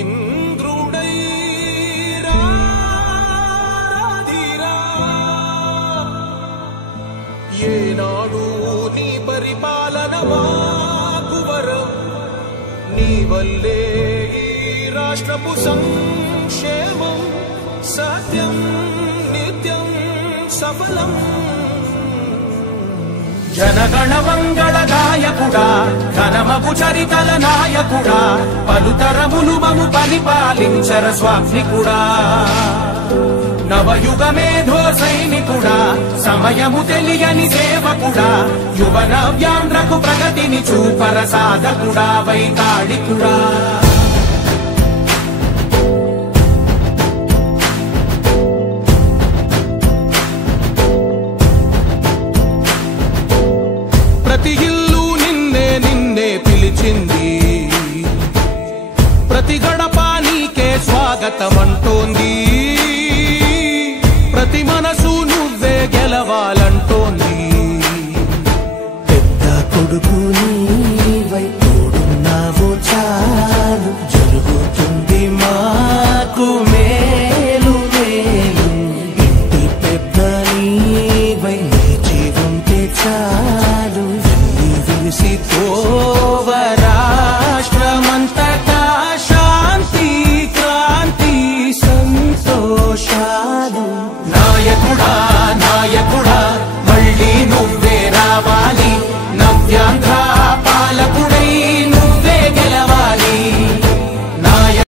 ఇంద్రుడై ఏనాడు నీ పరిపాలన మాకు వరం నీ వల్లే ఈ రాష్ట్రపు సంక్షేమం సత్యం నిత్యం సఫలం జనగణ మంగళ గాయకుడా ఘనమగు చరితల నాయకుడా పలుతరములు మము పరిపాలించర స్వామికుడా నవయుగ మేధో సైనికుడా సమయము తెలియని సేవకుడా యువ నవ్యాంధ్రకు ప్రగతిని చూపర సాధకుడా వైతాళికుడా ప్రతి ఇల్లు నిన్నే నిన్నే పిలిచింది ప్రతి గడప నీకే స్వాగతమంటోంది ప్రతి మనసు నువ్వే గెలవాలంటోంది పెద్ద కొడుకు